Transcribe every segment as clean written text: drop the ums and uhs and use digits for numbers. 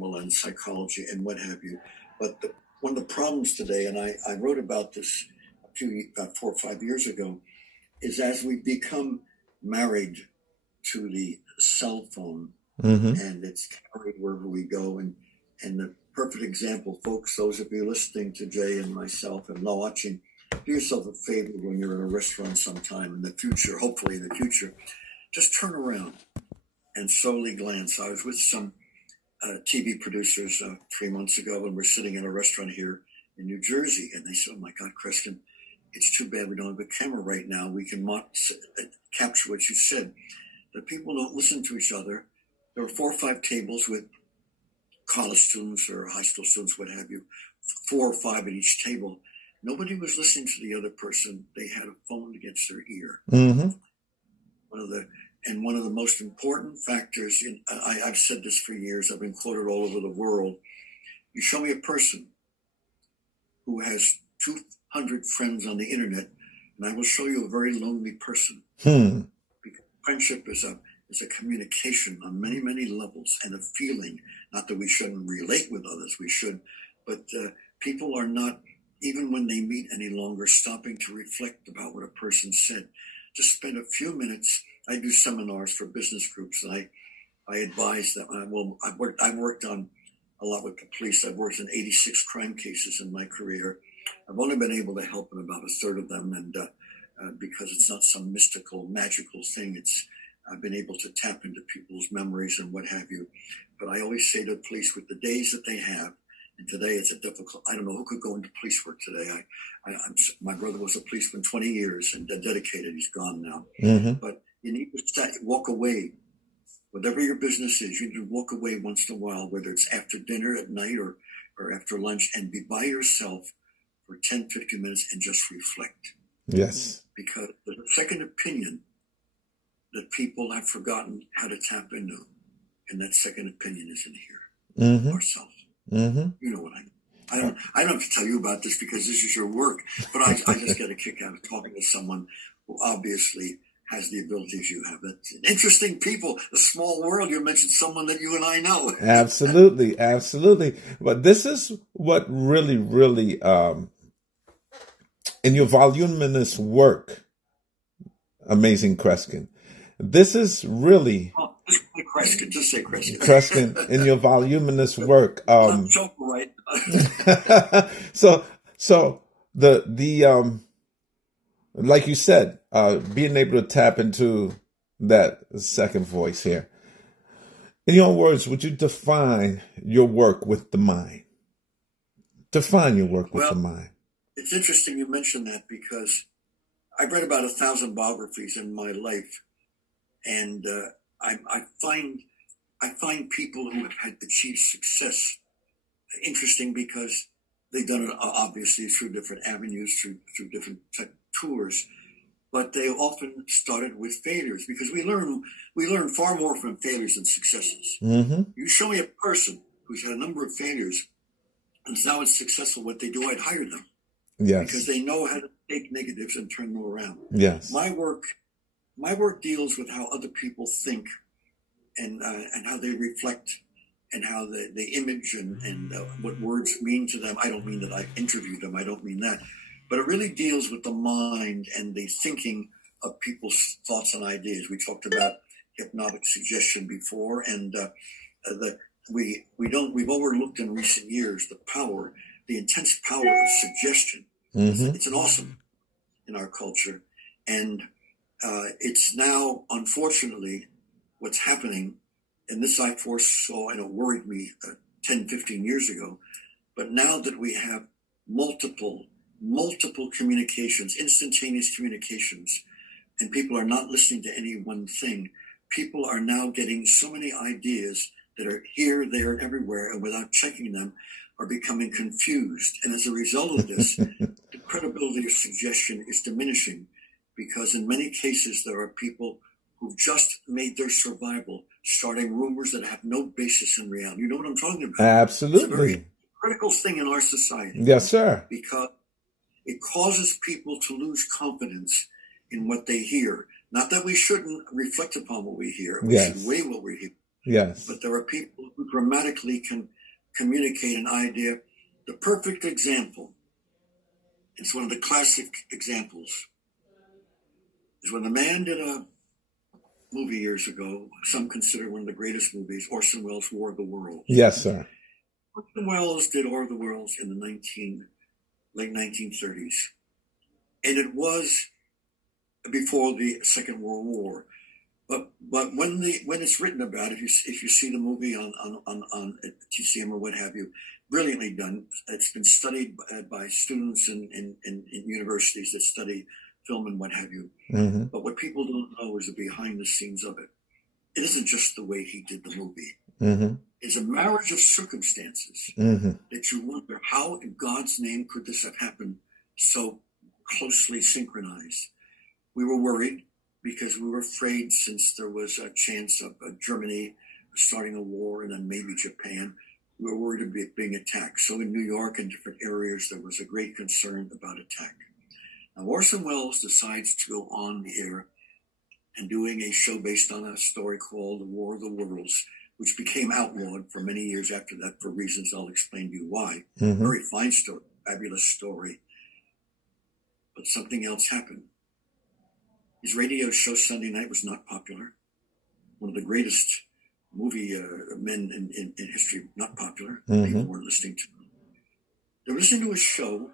paranormal and psychology and what have you. But one of the problems today, and I wrote about this about 4 or 5 years ago, is as we become married to the cell phone, and it's carried wherever we go. And the perfect example, folks, those of you listening to Jay and myself and watching, do yourself a favor when you're in a restaurant sometime in the future, hopefully in the future, just turn around and slowly glance. I was with some TV producers 3 months ago, and we're sitting in a restaurant here in New Jersey, and they said, "Oh my God, Kreskin, it's too bad we don't have a camera right now. We can capture what you said." The people don't listen to each other. There were 4 or 5 tables with college students or high school students, what have you, 4 or 5 at each table. Nobody was listening to the other person. They had a phone against their ear. One of the most important factors, I've said this for years, I've been quoted all over the world. You show me a person who has 200 friends on the internet, and I will show you a very lonely person. Because friendship is a communication on many, many levels, and a feeling. Not that we shouldn't relate with others, we should, but people are not, even when they meet any longer, stopping to reflect about what a person said. Just spend a few minutes. I do seminars for business groups, and I advise them. I've worked on a lot with the police. I've worked in 86 crime cases in my career. I've only been able to help in about a third of them, and because it's not some mystical, magical thing, I've been able to tap into people's memories and what have you. But I always say to the police, with the days that they have, and today it's a difficult, I don't know who could go into police work today. My brother was a policeman 20 years and dedicated. He's gone now. But you need to walk away. Whatever your business is, you need to walk away once in a while, whether it's after dinner at night or after lunch, and be by yourself for 10, 15 minutes and just reflect. Yes. Because there's a second opinion that people have forgotten how to tap into. And that second opinion is in here, ourselves. You know what I mean. I don't have to tell you about this because this is your work, but I just get a kick out of talking to someone who obviously has the abilities you have. It's interesting people, a small world. You mentioned someone that you and I know. Absolutely, absolutely. But this is what really, really, in your voluminous work, Amazing Kreskin, this is really... Just say Kreskin. Kreskin, in your voluminous work. Right. So the like you said, being able to tap into that second voice here. In your own words, would you define your work with the mind? Define your work with the mind. It's interesting you mentioned that, because I've read about 1,000 biographies in my life, and I find people who have had achieved success interesting, because they've done it obviously through different avenues, through different tours, but they often started with failures, because we learn far more from failures than successes. You show me a person who's had a number of failures and now is successful, what they do, I'd hire them. Yes. Because they know how to take negatives and turn them around. Yes. My work deals with how other people think, and how they reflect, and how the image and what words mean to them. I don't mean that I interviewed them. I don't mean that. But it really deals with the mind and the thinking of people's thoughts and ideas. We talked about hypnotic suggestion before, and we've overlooked in recent years the intense power of suggestion. It's an awesome in our culture, and it's now, unfortunately, what's happening, and this I foresaw, and it worried me 10, 15 years ago, but now that we have multiple communications, instantaneous communications, and people are not listening to any one thing, people are now getting so many ideas that are here, there, and everywhere, and without checking them, are becoming confused. And as a result of this, the credibility of suggestion is diminishing, because in many cases there are people who've just made their survival starting rumors that have no basis in reality. You know what I'm talking about? Absolutely. It's a very critical thing in our society. Yes, sir. Because it causes people to lose confidence in what they hear. Not that we shouldn't reflect upon what we hear. We should weigh what we hear. Yes. But there are people who dramatically can communicate an idea. The perfect example, it's one of the classic examples, is when the man did a movie years ago, some consider one of the greatest movies, Orson Welles' War of the Worlds. Yes, sir. Orson Welles did War of the Worlds in the late 1930s. And it was before the Second World War. But when it's written about, if you see the movie on TCM or what have you, brilliantly done. It's been studied by students in universities that study film and what have you. Mm-hmm. But what people don't know is the behind the scenes of it. It isn't just the way he did the movie. Mm-hmm. It's a marriage of circumstances mm-hmm. that you wonder, how in God's name could this have happened so closely synchronized? We were worried because we were afraid, since there was a chance of Germany starting a war and then maybe Japan. We were worried of being attacked. So in New York and different areas, there was a great concern about attack. Now, Orson Welles decides to go on the air and doing a show based on a story called The War of the Worlds, which became outlawed for many years after that for reasons I'll explain to you why. Mm-hmm. Very fine story, fabulous story. But something else happened. His radio show Sunday night was not popular. One of the greatest movie men in history, not popular. Mm-hmm. People weren't listening to him. They were listening to a show,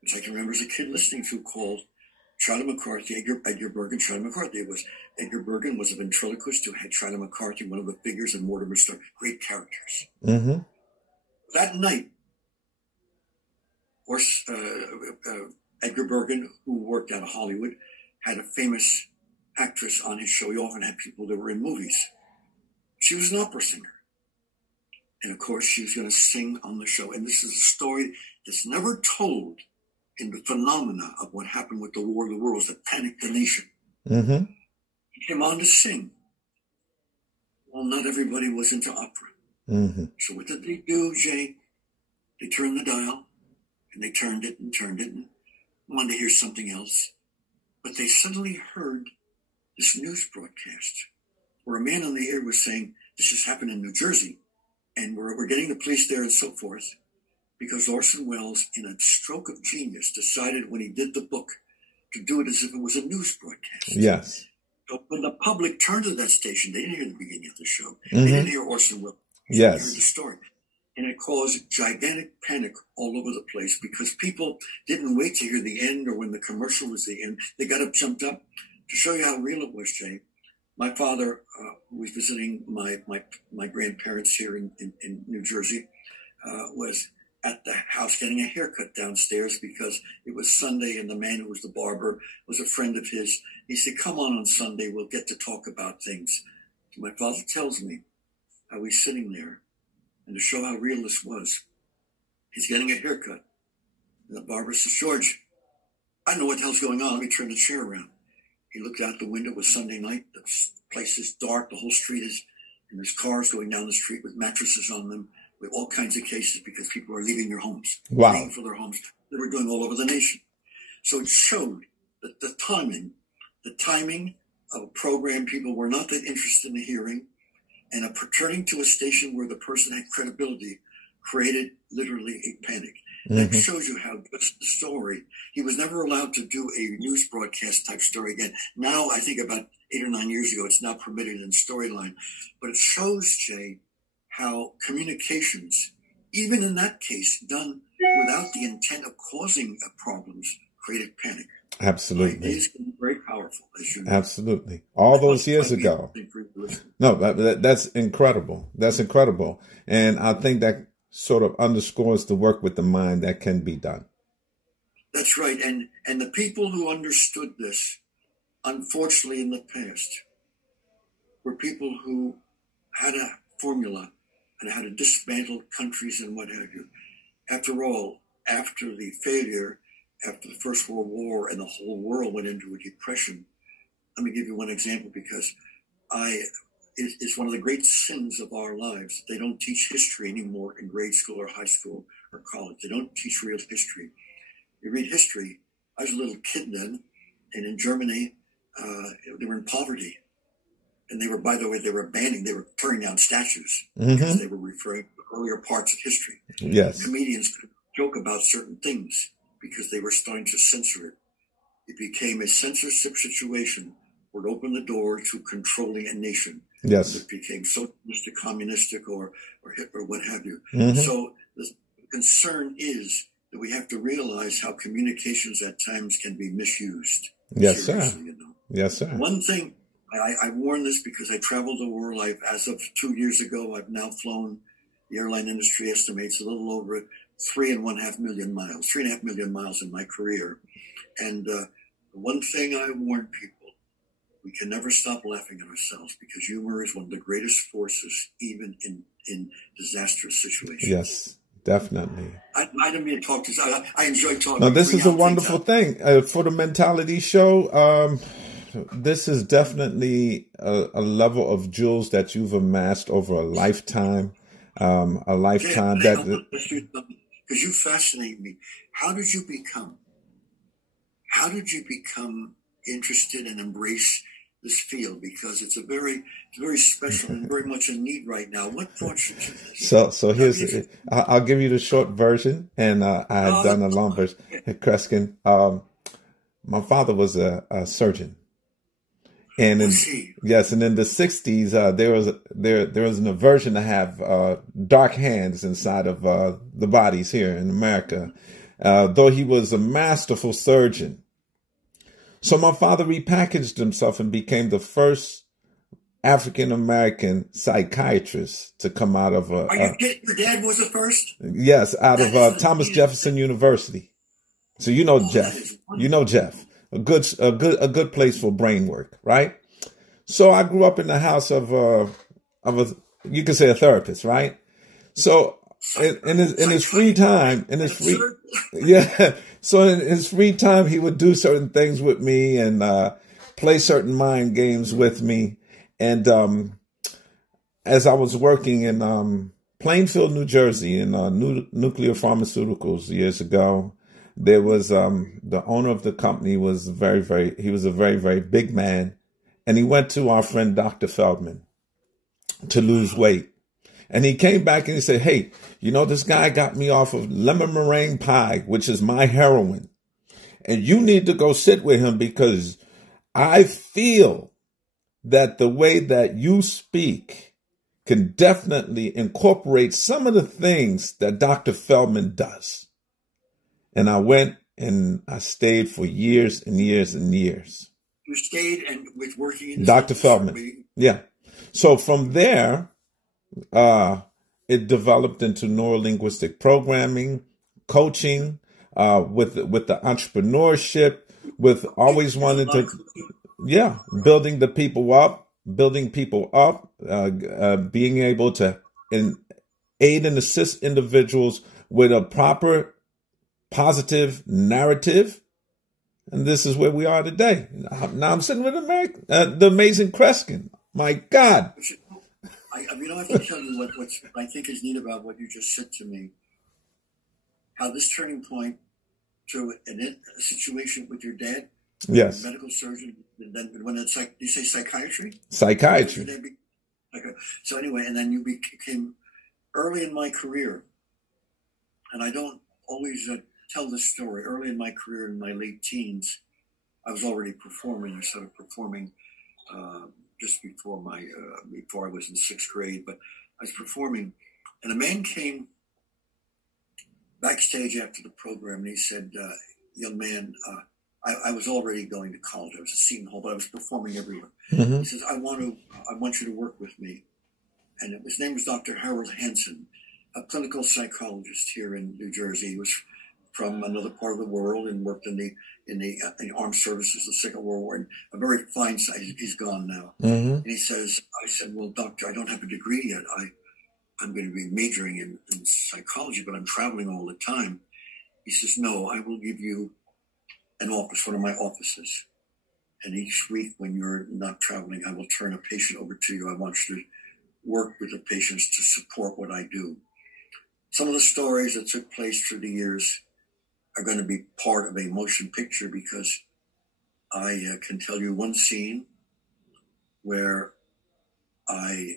which I can remember as a kid listening to, called Charlie McCarthy, Edgar Bergen, Charlie McCarthy. Edgar Bergen was a ventriloquist who had Charlie McCarthy, one of the figures in Mortimer Star, great characters. Mm-hmm. That night, Edgar Bergen, who worked out of Hollywood, had a famous actress on his show. He often had people that were in movies. She was an opera singer. And of course, she was going to sing on the show. And this is a story that's never told in the phenomena of what happened with the War of the Worlds that panicked the nation. Mm-hmm. He came on to sing. Well, not everybody was into opera. Mm-hmm. So what did they do, Jay? They turned the dial, and they turned it and wanted to hear something else. But they suddenly heard this news broadcast where a man on the air was saying, this has happened in New Jersey, and we're getting the police there and so forth, because Orson Welles, in a stroke of genius, decided when he did the book to do it as if it was a news broadcast. Yes. So when the public turned to that station, they didn't hear the beginning of the show. Mm-hmm. They didn't hear Orson Welles. Yes. They heard the story. And it caused gigantic panic all over the place because people didn't wait to hear the end or when the commercial was the end. They got up, jumped up. To show you how real it was, Jay, my father, who was visiting my grandparents here in New Jersey, was at the house getting a haircut downstairs because it was Sunday and the man who was the barber was a friend of his. He said, come on Sunday, we'll get to talk about things. So my father tells me how he's sitting there, and to show how real this was, he's getting a haircut. And the barber says, George, I don't know what the hell's going on. Let me turn the chair around. He looked out the window. It was Sunday night. The place is dark. The whole street is, and there's cars going down the street with mattresses on them, with all kinds of cases because people are leaving their homes, wow, paying for their homes. They were doing all over the nation. So it showed that the timing of a program people were not that interested in hearing, and turning to a station where the person had credibility created literally a panic. Mm-hmm. That shows you how just the story. He was never allowed to do a news broadcast type story again. Now, I think about 8 or 9 years ago, it's now permitted in storyline. But it shows, Jay, how communications, even in that case, done without the intent of causing problems, created panic. Absolutely. It is very powerful, as you know. Absolutely. All those years ago. No, that's incredible. That's incredible. And I think that sort of underscores the work with the mind that can be done. That's right. And the people who understood this, unfortunately, in the past, were people who had a formula and how to dismantle countries and what have you. After all, after the failure, after the First World War and the whole world went into a depression, let me give you one example because it's one of the great sins of our lives. They don't teach history anymore in grade school or high school or college. They don't teach real history. You read history. I was a little kid then, and in Germany, they were in poverty. And they were, by the way, they were tearing down statues Mm-hmm. because they were referring to earlier parts of history. Yes. Comedians could joke about certain things because they were starting to censor it. It became a censorship situation where it opened the door to controlling a nation. Yes. It became socialistic, communistic, or Hitler, what have you. Mm-hmm. So the concern is that we have to realize how communications at times can be misused. Yes, sir. You know? Yes, sir. One thing, I warn this because I traveled the world. As of 2 years ago, I've now flown, the airline industry estimates a little over 3.5 million miles in my career. And one thing I warn people, we can never stop laughing at ourselves because humor is one of the greatest forces, even in disastrous situations. Yes, definitely. I didn't mean to talk to you. I enjoy talking. No, this is a wonderful thing. For the Mentality Show, this is definitely a level of jewels that you've amassed over a lifetime. Because you fascinate me. How did you become interested and embrace this field? Because it's very special and very much in need right now. What brought you to this? So here's, I'll give you the short version, and I had done a long version. Kreskin, my father was a surgeon. And in the 60s, there was an aversion to have dark hands inside of the bodies here in America, though he was a masterful surgeon. So my father repackaged himself and became the first African American psychiatrist to come out of Are you kidding? Your dad was the first? Yes, out of Thomas Jefferson University. So you know Jeff. You know Jeff. A good place for brain work, right? So I grew up in the house of a you could say a therapist, right? So in his free time, so in his free time, he would do certain things with me and play certain mind games with me. And as I was working in Plainfield, New Jersey, in nuclear pharmaceuticals years ago, there was the owner of the company was he was a very, very big man. And he went to our friend Dr. Feldman to lose weight. And he came back and he said, hey, you know, this guy got me off of lemon meringue pie, which is my heroin. And you need to go sit with him because I feel that the way that you speak can definitely incorporate some of the things that Dr. Feldman does. And I went and I stayed for years and years and years. You stayed and with working in Dr. Feldman. Yeah. So from there, it developed into neurolinguistic programming, coaching, with the entrepreneurship, with always wanting to, building people up, being able to aid and assist individuals with a proper positive narrative. And this is where we are today. Now I'm sitting with the Amazing Kreskin. My God. I have to tell you what I think is neat about what you just said to me. How this turning point to a situation with your dad, yes, medical surgeon, and then when it's like, you say psychiatry? Psychiatry. So anyway, and then you became early in my career, and I don't always tell this story. Early in my career, in my late teens, I was already performing. I started performing just before I was in sixth grade. But I was performing, and a man came backstage after the program, and he said, "Young man, I was already going to college. I was at Seton Hall, but I was performing everywhere." Mm-hmm. He says, I want you to work with me." And his name was Dr. Harold Hansen, a clinical psychologist here in New Jersey. He was from another part of the world and worked in the armed services, the Second World War, and a very fine size. He's gone now. Mm-hmm. And he says, I said, "Well, doctor, I don't have a degree yet. I'm going to be majoring in psychology, but I'm traveling all the time." He says, "No, I will give you an office, one of my offices. And each week when you're not traveling, I will turn a patient over to you. I want you to work with the patients to support what I do." Some of the stories that took place through the years are going to be part of a motion picture, because I can tell you one scene where I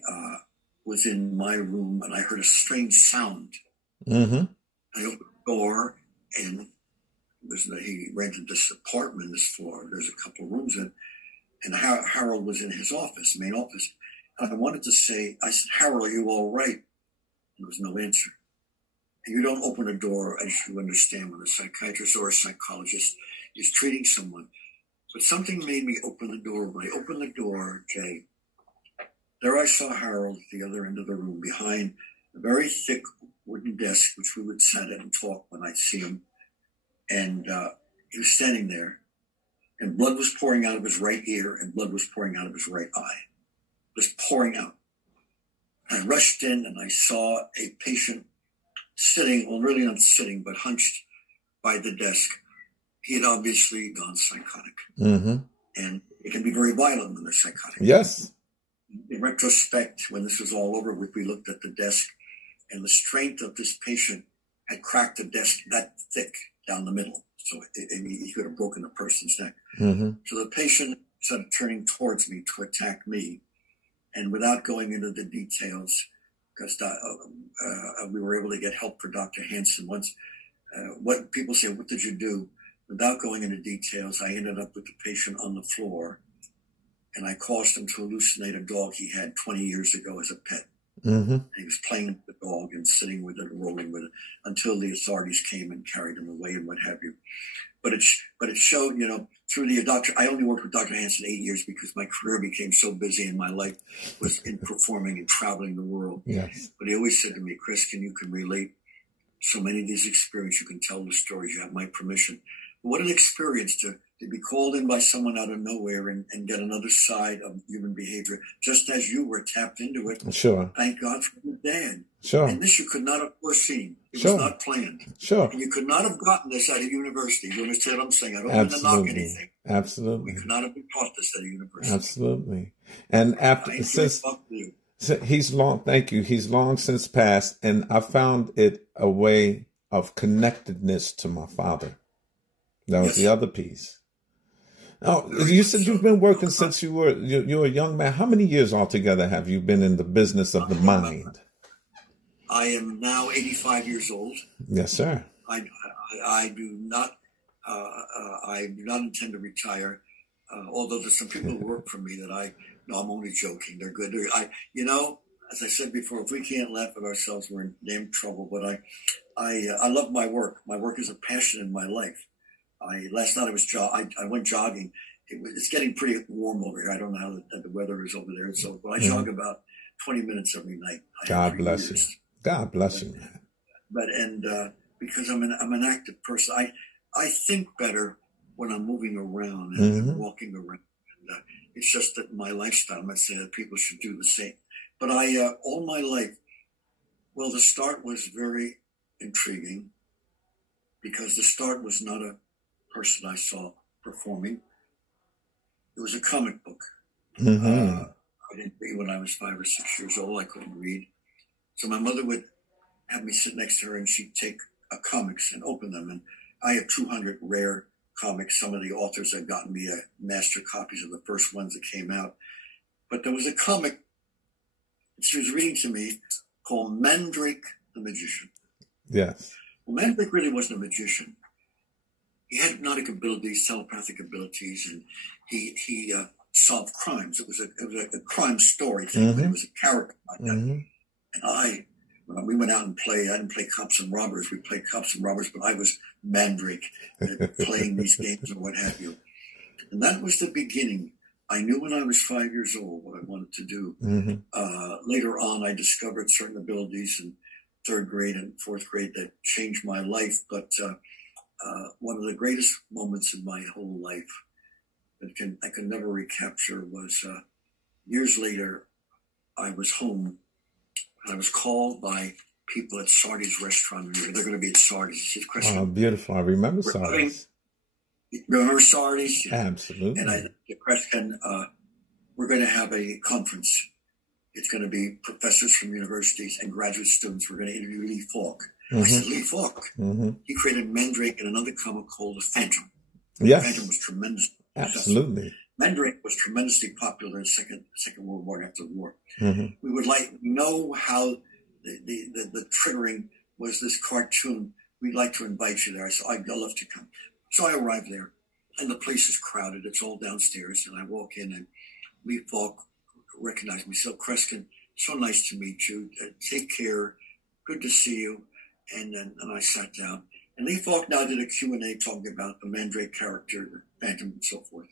was in my room and I heard a strange sound. Mm-hmm. I opened the door and he rented this apartment, this floor. There's a couple of rooms in, and Harold was in his office, main office. And I wanted to say, I said, Harold, are you all right? And there was no answer. And you don't open a door, as you understand, when a psychiatrist or a psychologist is treating someone. But something made me open the door. When I opened the door, Jay, there I saw Harold at the other end of the room, behind a very thick wooden desk, which we would sit at and talk when I'd see him. And he was standing there, and blood was pouring out of his right ear, and blood was pouring out of his right eye. Just pouring out. I rushed in, and I saw a patient sitting, well, really not sitting, but hunched by the desk. He had obviously gone psychotic. Mm-hmm. And it can be very violent when they're psychotic. Yes. In retrospect, when this was all over with, we looked at the desk, and the strength of this patient had cracked the desk that thick down the middle. So he could have broken a person's neck. Mm-hmm. So the patient started turning towards me to attack me. And without going into the details, because we were able to get help for Dr. Hansen once, what people say, what did you do? Without going into details, I ended up with the patient on the floor, and I caused him to hallucinate a dog he had 20 years ago as a pet. Mm-hmm. And he was playing with the dog and sitting with it, rolling with it, until the authorities came and carried him away and what have you. But it showed, through the doctor. I only worked with Dr. Hansen 8 years because my career became so busy and my life was in performing and traveling the world. Yes. But he always said to me, Kreskin, you can relate so many of these experiences. You can tell the stories. You have my permission. But what an experience to be called in by someone out of nowhere and get another side of human behavior, just as you were tapped into it. Sure. Thank God for your dad. Sure. And this you could not have foreseen. It Sure. was not planned. Sure. And you could not have gotten this at a university. You understand what I'm saying? I don't mean to knock Absolutely. anything. Absolutely. We could not have been taught this at a university. Absolutely. And after I since talk to you. he's long, thank you. He's long since passed, and I found it a way of connectedness to my father. That was Yes. the other piece. Oh, you said you've been working since you were a young man. How many years altogether have you been in the business of the mind? I am now 85 years old. Yes, sir. I do not intend to retire. Although there's some people who work for me that no, I'm only joking. They're good. As I said before, if we can't laugh at ourselves, we're in damn trouble. But I love my work. My work is a passion in my life. Last night I went jogging. It's getting pretty warm over here. I don't know how the weather is over there. So, but I jog about 20 minutes every night. God bless you. God bless you, man. But because I'm an active person, I think better when I'm moving around and walking around. And, it's just that my lifestyle. I'm not saying that people should do the same. But all my life, well, the start was very intriguing because the start was not a person I saw performing. It was a comic book. Mm-hmm. I didn't read when I was 5 or 6 years old. I couldn't read. So my mother would have me sit next to her and she'd take comics and open them. And I have 200 rare comics. Some of the authors had gotten me master copies of the first ones that came out. But there was a comic she was reading to me called Mandrake the Magician. Yes. Well, Mandrake really wasn't a magician. He had hypnotic abilities, telepathic abilities, and he solved crimes. It was a crime story thing, but it was a character like that. And when we went out and played, I didn't play cops and robbers. We played cops and robbers, but I was Mandrake playing these games and what have you. And that was the beginning. I knew when I was 5 years old what I wanted to do. Later on, I discovered certain abilities in third grade and fourth grade that changed my life. But one of the greatest moments in my whole life that I can never recapture was years later. I was home and I was called by people at Sardi's restaurant. They're going to be at Sardi's. Oh, beautiful. I remember Sardi's. Remember Sardi's? Absolutely. And I said, Kreskin, we're going to have a conference. It's going to be professors from universities and graduate students. We're going to interview Lee Falk. I said, Lee Falk? He created Mandrake and another comic called The Phantom. Yes. The Phantom was tremendous. Absolutely. Mandrake was tremendously popular in Second World War, after the war. Mm-hmm. We would like know how the triggering was this cartoon. We'd like to invite you there. So I'd love to come. So I arrived there, and the place is crowded. It's all downstairs, and I walk in, and Lee Falk recognized me. So, Kreskin, so nice to meet you. Take care. Good to see you. And I sat down. And Lee Falk now did a Q&A talking about the Mandrake character, the Phantom, and so forth.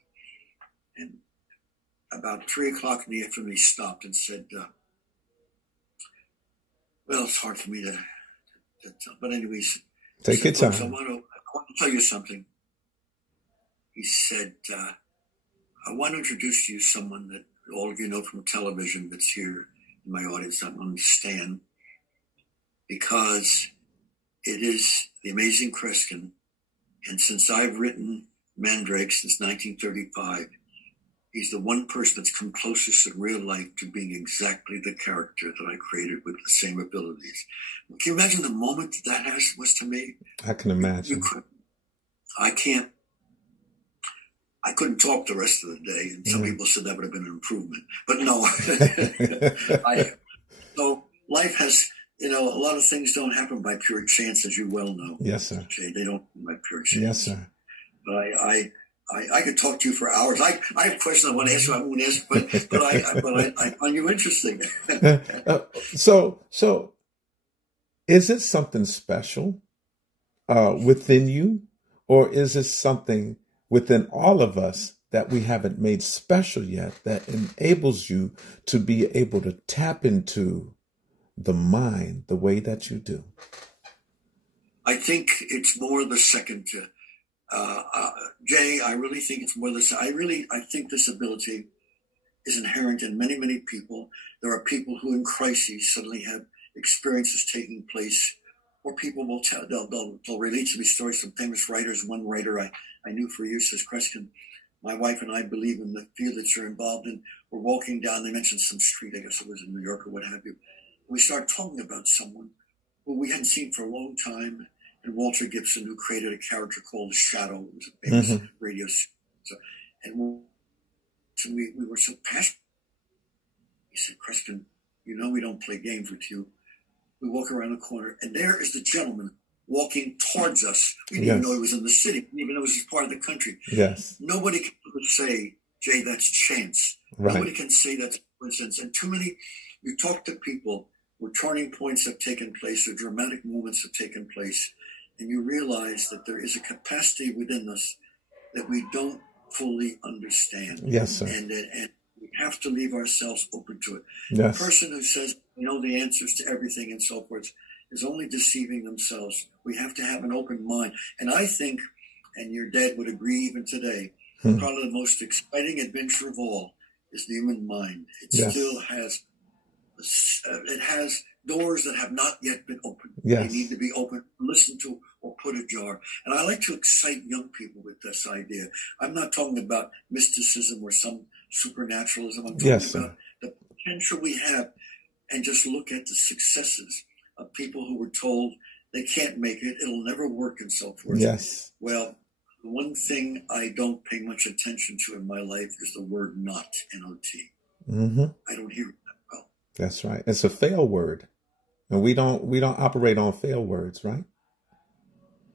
And about 3 o'clock in the afternoon, he stopped and said, well, it's hard for me to tell. But anyways, take your time. I want to tell you something. He said, I want to introduce to you someone that all of you know from television that's here in my audience. I understand, because it is the Amazing Kreskin. And since I've written Mandrake since 1935, he's the one person that's come closest in real life to being exactly the character that I created with the same abilities. Can you imagine the moment that was to me? I can imagine. I couldn't talk the rest of the day, and some people said that would have been an improvement. But no. So life has, a lot of things don't happen by pure chance, as you well know. Yes, sir. Jay, they don't happen by pure chance. Yes, sir. But I could talk to you for hours. I have questions I want to ask you. I won't ask, but I find you interesting. So is it something special within you, or is it something within all of us that we haven't made special yet that enables you to be able to tap into the mind the way that you do? I think it's more the second. Jay, I really think it's more the second. I think this ability is inherent in many, many people. There are people who in crises suddenly have experiences taking place, or people will tell, they'll relate to me stories from famous writers. One writer I knew for years says, Kreskin, my wife and I believe in the field that you're involved in. We're walking down, they mentioned some street, I guess it was in New York or what have you. We started talking about someone who we hadn't seen for a long time, and Walter Gibson, who created a character called The Shadow. It was a famous radio show. And we were so passionate. He said, Kreskin, we don't play games with you. We walk around the corner, and there is the gentleman walking towards us. We didn't even know he was in the city. We didn't even know he was part of the country. Yes. Nobody can say, Jay, that's chance. Right. Nobody can say that's coincidence. And too many, you talk to people where turning points have taken place, or dramatic moments have taken place, and you realize that there is a capacity within us that we don't fully understand. Yes, sir. And we have to leave ourselves open to it. Yes. The person who says, the answers to everything and so forth is only deceiving themselves. We have to have an open mind. And I think, and your dad would agree even today, probably the most exciting adventure of all is the human mind. It still has, it has doors that have not yet been opened. Yes. They need to be opened, listened to, or put ajar. And I like to excite young people with this idea. I'm not talking about mysticism or some supernaturalism. I'm talking about the potential we have, and just look at the successes of people who were told they can't make it, it'll never work, and so forth. Yes. Well, the one thing I don't pay much attention to in my life is the word not, N-O-T. I don't hear it that well. That's right. It's a fail word. And we don't operate on fail words, right?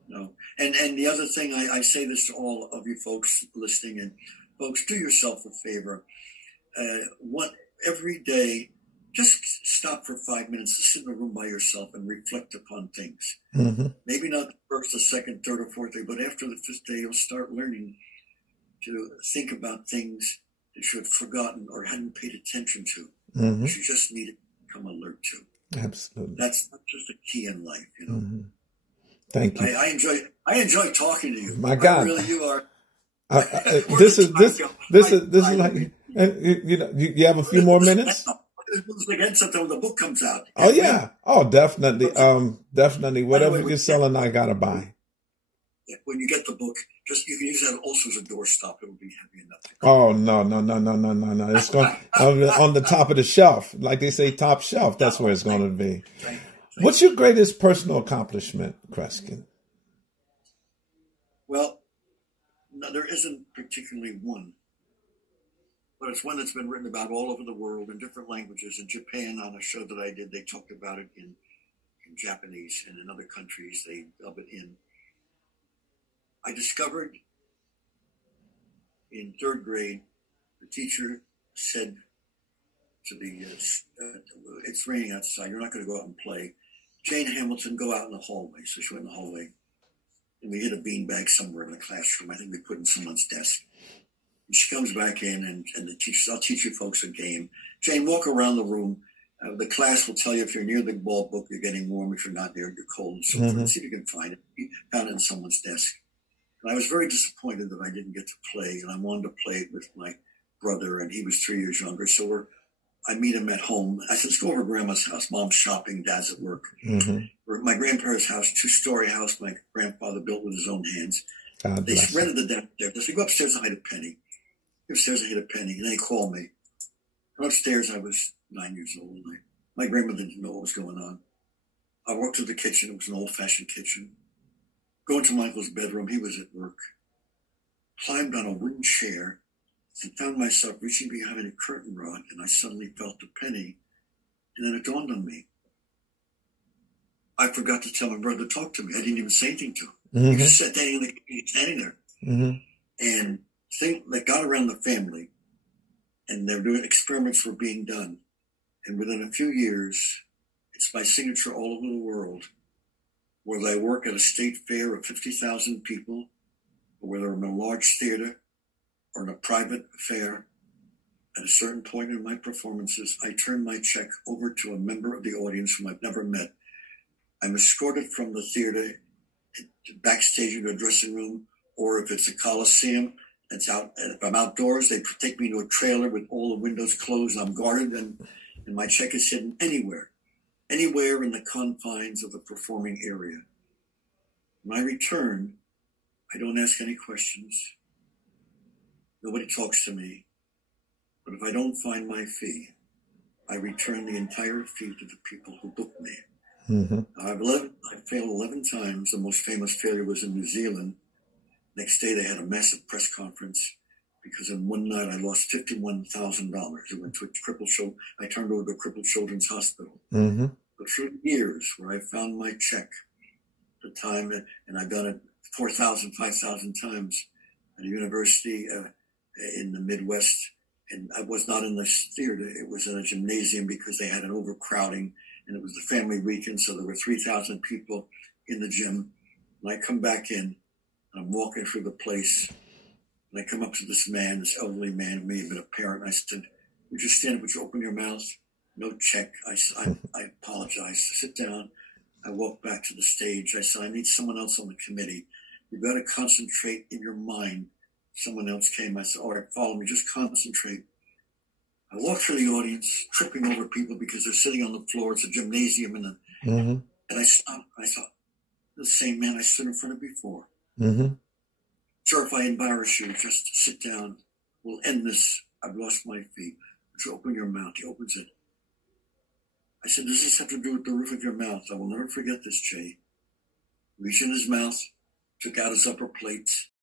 No. And the other thing, I say this to all of you folks listening, and folks, do yourself a favor. Every day, just stop for 5 minutes to sit in a room by yourself and reflect upon things. Maybe not the first, the second, third, or fourth day, but after the fifth day, you'll start learning to think about things that you had forgotten or hadn't paid attention to. That you just need to become alert to. Absolutely. That's just a key in life, Thank you. I enjoy talking to you. My God, really, you are. This is like, you have a few more minutes. Again, sometime when the book comes out. Oh yeah. Oh, definitely. Definitely. Whatever you're selling, I gotta buy. When you get the book, you can use that also as a doorstop. It will be heavy enough. Oh no! It's going on the top of the shelf, like they say, top shelf. That's where it's going to be. What's your greatest personal accomplishment, Kreskin? Well, no, there isn't particularly one. but it's one that's been written about all over the world in different languages. In Japan, on a show that I did, they talked about it in Japanese, and in other countries, they dub it in. I discovered in third grade, the teacher said to the, it's raining outside, you're not going to go out and play. Jane Hamilton, go out in the hallway. So she went in the hallway, and we hid a beanbag somewhere in the classroom. I think we put in someone's desk. And she comes back in, and the teacher says, I'll teach you folks a game. Jane, walk around the room. The class will tell you if you're near the ball book, you're getting warm. If you're not there, you're cold, and so forth. See if you can find it. You found it in someone's desk. And I was very disappointed that I didn't get to play, and I wanted to play it with my brother, and he was 3 years younger. So I meet him at home. I said, let's go over to Grandma's house. Mom's shopping, Dad's at work. We're at my grandparents' house, 2-story house my grandfather built with his own hands. They rented the downstairs. They said, go upstairs and hide a penny. Go upstairs and hid a penny. And they called me. And upstairs, I was 9 years old. And my grandmother didn't know what was going on. I walked to the kitchen. It was an old-fashioned kitchen. Go into my uncle's bedroom. He was at work. Climbed on a wooden chair and found myself reaching behind a curtain rod, and I suddenly felt the penny. And then it dawned on me. I forgot to tell my brother to talk to me. I didn't even say anything to him. He just sat standing there. And things that got around the family, and they're doing experiments were being done. And within a few years, it's my signature all over the world. Whether I work at a state fair of 50,000 people, or whether I'm in a large theater or in a private affair, at a certain point in my performances, I turn my check over to a member of the audience whom I've never met. I'm escorted from the theater backstage in a dressing room, or if it's a coliseum, it's out. If I'm outdoors, they take me to a trailer with all the windows closed. I'm guarded, and my check is hidden anywhere in the confines of the performing area. When I return, I don't ask any questions. Nobody talks to me. But if I don't find my fee, I return the entire fee to the people who booked me. I failed 11 times. The most famous failure was in New Zealand. Next day, they had a massive press conference because in one night I lost $51,000. It went to a crippled show. I turned over to a crippled children's hospital. But through years where I found my check, the time, and I've done it 4,000, 5,000 times at a university in the Midwest. And I was not in the theater. It was in a gymnasium because they had an overcrowding, and it was the family weekend, so there were 3,000 people in the gym. And I come back in, and I'm walking through the place, and I come up to this man, this elderly man, who may have been a parent, and I said, would you stand up, would you open your mouth? No check. I apologize. Sit down. I walk back to the stage. I said, I need someone else on the committee. You've got to concentrate in your mind. Someone else came. I said, all right, follow me. Just concentrate. I walk through the audience, tripping over people because they're sitting on the floor. It's a gymnasium. And I stopped. I thought, the same man I stood in front of before. Sir, if I embarrass you, just sit down. We'll end this. I've lost my feet. Would you open your mouth? He opens it. I said, does this have to do with the roof of your mouth? I will never forget this, Jay. Reached in his mouth, took out his upper plate,